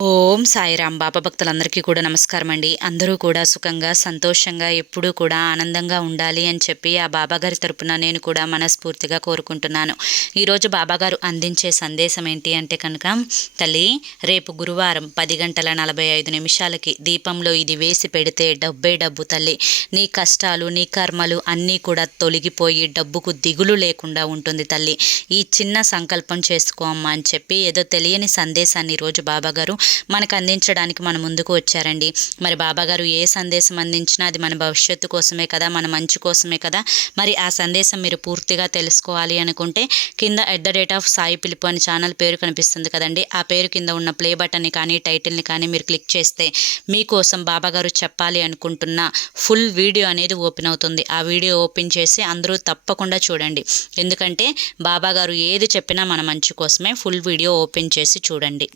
ఓం సాయిరాం. బాబా భక్తులందరికీ కూడా నమస్కారం అండి. అందరూ కూడా సుఖంగా సంతోషంగా ఎప్పుడూ కూడా ఆనందంగా ఉండాలి అని చెప్పి ఆ బాబాగారి తరపున నేను కూడా మనస్ఫూర్తిగా కోరుకుంటున్నాను. ఈరోజు బాబాగారు అందించే సందేశం ఏంటి అంటే కనుక, తల్లి రేపు గురువారం 10:45 దీపంలో ఇది వేసి పెడితే డబ్బే డబ్బు తల్లి. నీ కష్టాలు నీ కర్మలు అన్నీ కూడా తొలగిపోయి డబ్బుకు దిగులు లేకుండా ఉంటుంది తల్లి. ఈ చిన్న సంకల్పం చేసుకో అమ్మా అని చెప్పి ఏదో తెలియని సందేశాన్ని ఈరోజు బాబాగారు మనకు అందించడానికి మన ముందుకు వచ్చారండి. మరి బాబాగారు ఏ సందేశం అందించినా అది మన భవిష్యత్తు కోసమే కదా, మన మంచి కోసమే కదా. మరి ఆ సందేశం మీరు పూర్తిగా తెలుసుకోవాలి అనుకుంటే కింద @సాయి పిలుపు అని ఛానల్ పేరు కనిపిస్తుంది కదండి. ఆ పేరు కింద ఉన్న ప్లే బటన్ని కానీ టైటిల్ని కానీ మీరు క్లిక్ చేస్తే మీకోసం బాబాగారు చెప్పాలి అనుకుంటున్న ఫుల్ వీడియో అనేది ఓపెన్ అవుతుంది. ఆ వీడియో ఓపెన్ చేసి అందరూ తప్పకుండా చూడండి. ఎందుకంటే బాబాగారు ఏది చెప్పినా మన మంచి కోసమే. ఫుల్ వీడియో ఓపెన్ చేసి చూడండి.